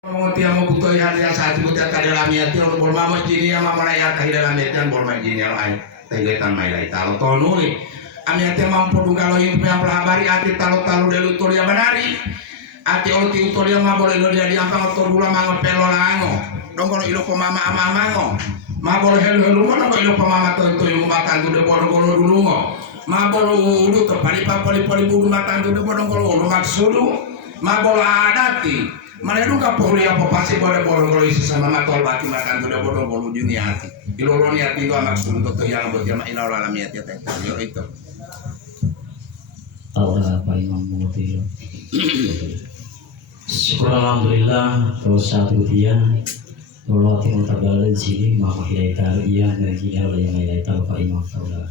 Tiang mo buto yan yang saat itu tiang kadalam ya tiang bolma mo jini ama mana ya kadalam ya tiang bolma jini alai tegetan mai lai talo tonu ni ami tiang mampu kalau yang pelabari ati talo delu tor ya benari ati oti utor ya ma boleh lo dia diampang tor bula mango pelo lango dong kalau ilo ko mama ama mango ma boleh helu mana ko ilo ko mama to yung makan tu de bolong dulu ngo ma boleh udu terpali pali bulu makan tu de bolong maksudu ma boleh adati mana itu kapolri apa pasti boleh kalau isi sama matol bati makan sudah bodoh dunia hati ilolon ya itu anak suntuk tuh yang buat jamaah inal alam ya teh yo itu Allah apa imam muti syukur alhamdulillah terus satu dia Allah timur tabal sini maka hidayah iya dari Allah yang hidayah Pak Imam Taala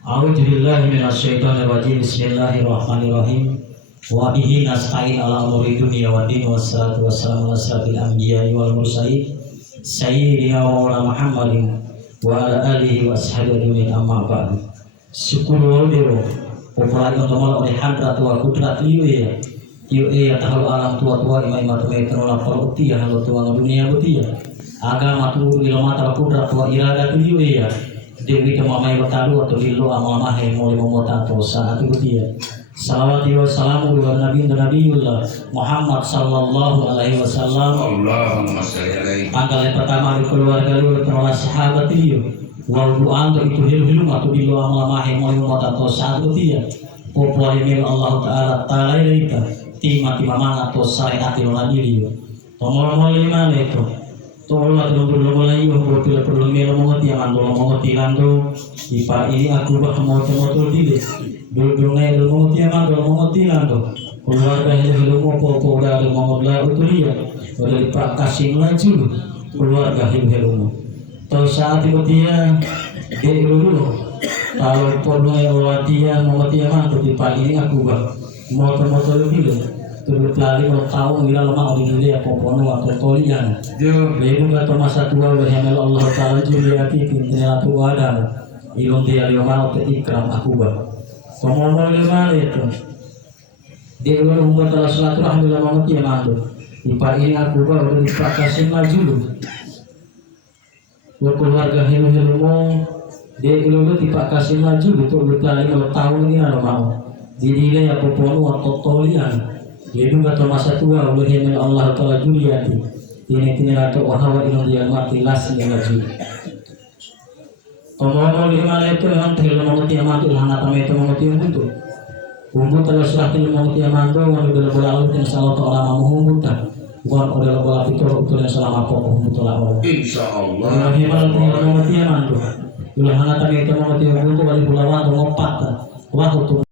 A'udzubillahi minasyaitonir rajim bismillahirrahmanirrahim wa bihi nasta'in ala umuri dunya wa din wassalatu wassalamu ala asyrafil anbiya'i wal mursalin sayyidina wa maulana Muhammadin wa ala alihi wa ashabihi min amma ba'du syukur diro populari untuk oleh hadrat wa kudrat liu ya tahal alam tua imam telah utia halo tuang dunia utia agama tu ilmu mata kudrat wa irada liu ya dewi kemamai batalu atau lilu amal mahe mulai memotan tosa atu utia salawati wa salamu wa Nabiullah Muhammad sallallahu alaihi wasallam. Allahumma shalli alaihi. Angkal yang pertama di keluarga lu terlalu sahabat dia. Wa doa untuk itu hilu atau di luar mahe mau umat atau satu dia. Populari mil Allah taala itu timati mamang atau syariat ilmu diri. Tomol lima itu. Tolong dulu mulai yo perlu mil mengerti ando mengerti ando. Ipa ini aku bah mau dili. Dulu mengerti lando keluarga ilmu pola mengolah itu dia oleh Pak Kasim laju keluarga ilmu tahu saat itu dia dulu kalau pola dia mengerti mando di pagi ini aku bah motor dulu turut lari kalau tahu bila lemah di dunia popono atau tolian lebu atau masa tua berhamil Allah Taala juliati pintunya tua ada ilmu dia lima ikram aku bah ngomong lima itu dia udah membuat silaturahmi lama mati yang ada di pagi ini aku baru dipakasin maju lu keluarga hilu mau dia udah dipakasin maju betul berkali kalau tahun ini ada mau dinilai apa ponu atau tolian dia juga masa tua udah hamil Allah Taala juliati ini atau wahawa dia mati lasnya maju ngomong lima itu yang terlalu mati yang mati hangat sama itu mati yang butuh umur terus laki mati yang mati yang udah berlalu yang salah atau orang mau tak bukan udah berlalu itu yang selama pokok betul lah insyaallah yang himal mati yang mati ulah hangat sama itu mati yang butuh balik pulau atau ngompat waktu